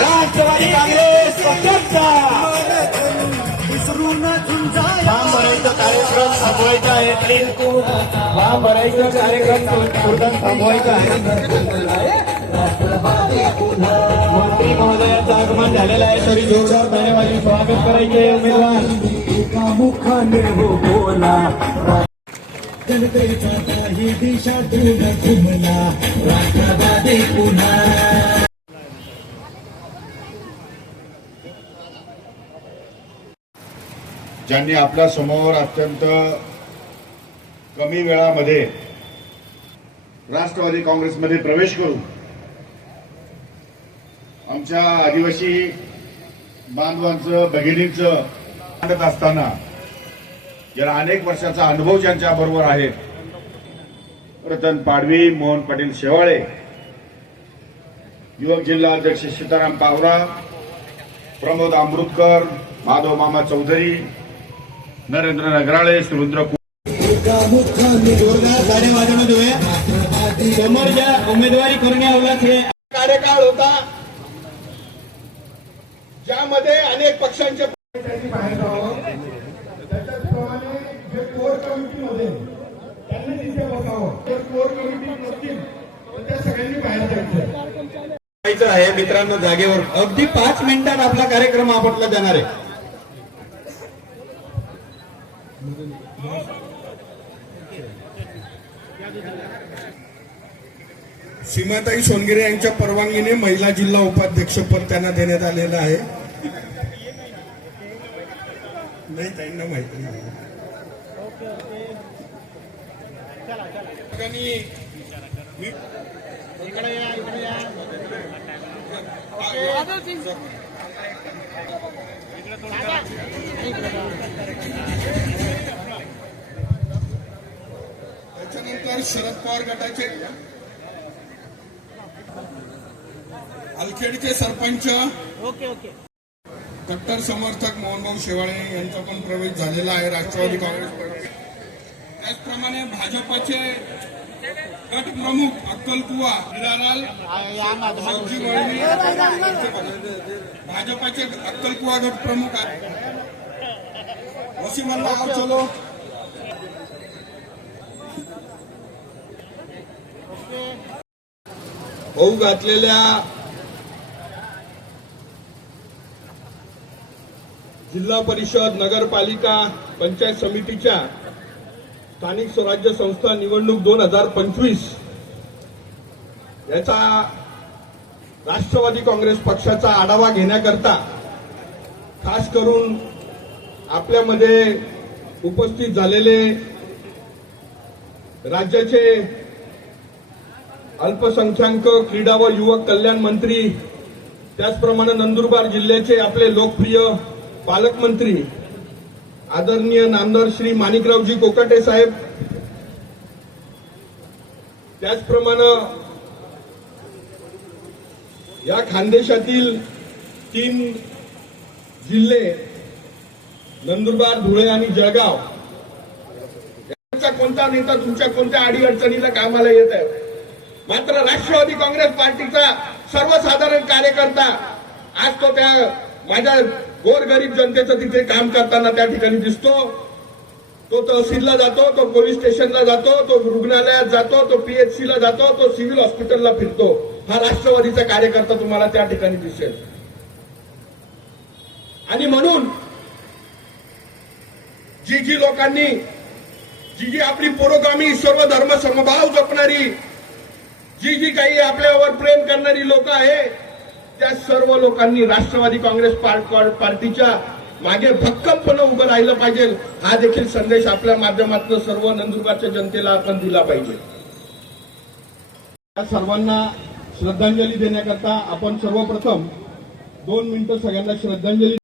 राष्ट्रवादी काँग्रेस पक्षाचा फॉर्म भरायचा कार्यक्रम थांबवायचा आहे. प्लीज फॉर्म भरायचा कार्यक्रम तुर्तास थांबवायचा आहे. मंत्री महोदयाचं आगमन झालेलं आहे. तरी जोरदार धन्यवाद स्वागत करायचे उमेदवार. एका मुखाने हो बोला जनतेचा काही दिशा राष्ट्रवादी पुन्हा ज्यांनी आपल्यासमोर अत्यंत कमी वेळामध्ये राष्ट्रवादी काँग्रेसमध्ये प्रवेश करून आमच्या आदिवासी बांधवांचं भगिनींचं मांडत असताना ज्याला अनेक वर्षाचा अनुभव ज्यांच्या बरोबर आहे रतन पाडवी मोहन पाटील शेवाळे युवक जिल्हा अध्यक्ष सीताराम पावरा प्रमोद अमृतकर माधव मामा चौधरी नरेंद्र नगराळे सुरेंद्र गाणे समोर ज्या उमेदवारी करून यावलाच हे कार्यकाळ होता ज्यामध्ये अनेक पक्षांचे बाहेर जे कोर कमिटीमध्ये त्यांनी तिथे बसावं. कोर कमिटी नसतील तर त्या सगळ्यांनी बाहेर जायचं जायचं आहे. मित्रांनो जागेवर अगदी पाच मिनिटात आपला कार्यक्रम आपटला जाणार आहे. सीमाताई सोनगिरे यांच्या परवानगीने महिला जिल्हा उपाध्यक्ष पद त्यांना देण्यात आलेलं आहे. नाही त्यांना माहिती नाही. त्याच्यानंतर शरद पवार गटाचे अलखेडचे सरपंच कट्टर समर्थक मोहनभाऊ शेवाळे यांचा पण प्रवेश झालेला आहे राष्ट्रवादी काँग्रेस त्याचप्रमाणे भाजपचे गट प्रमुख अक्कल कुवा हिरालाल भाजपाचे अक्कलकुवा गट प्रमुख आहे वसीमल्ला गाव चलो होऊ घातलेल्या जिल्हा परिषद नगरपालिका पंचायत समितीच्या स्थानिक स्वराज्य संस्था निवडणूक दोन हजार पंचवीस याचा राष्ट्रवादी काँग्रेस पक्षाचा आढावा घेण्याकरता खास करून आपल्यामध्ये उपस्थित झालेले राज्याचे अल्पसंख्याक क्रीडा व युवक कल्याण मंत्री त्याचप्रमाणे नंदुरबार जिल्ह्याचे आपले लोकप्रिय पालकमंत्री आदरणीय नामदार श्री माणिकरावजी कोकाटे साहेब त्याचप्रमाणे या खानदेशातील तीन जिल्हे नंदुरबार धुळे आणि जळगाव याचा कोणता नेता तुमच्या कोणत्या अडीअडचणीला कामाला येत आहे? मात्र राष्ट्रवादी काँग्रेस पार्टीचा सर्वसाधारण कार्यकर्ता आज तो त्या माझ्या गोरगरीब जनतेचं तिथे काम करताना त्या ठिकाणी दिसतो. तो तहसीलला जातो तो पोलीस स्टेशनला जातो तो रुग्णालयात जातो तो पीएचसीला जातो तो सिव्हिल हॉस्पिटलला फिरतो. हा राष्ट्रवादीचा कार्यकर्ता तुम्हाला त्या ठिकाणी दिसेल. आणि म्हणून जी जी लोकांनी जी जी आपली पुरोगामी सर्व धर्म समभाव जपणारी जी जी काही आपल्यावर प्रेम करणारी लोक आहे त्या सर्व लोकांनी राष्ट्रवादी काँग्रेस पार्टीच्या मागे भक्कमपणे उभं राहिलं पाहिजे. हा देखील संदेश आपल्या माध्यमातून सर्व नंदुरबारच्या जनतेला आपण दिला पाहिजे. सर्वांना श्रद्धांजली देण्याकरता आपण सर्वप्रथम दोन मिनिटं सगळ्यांना श्रद्धांजली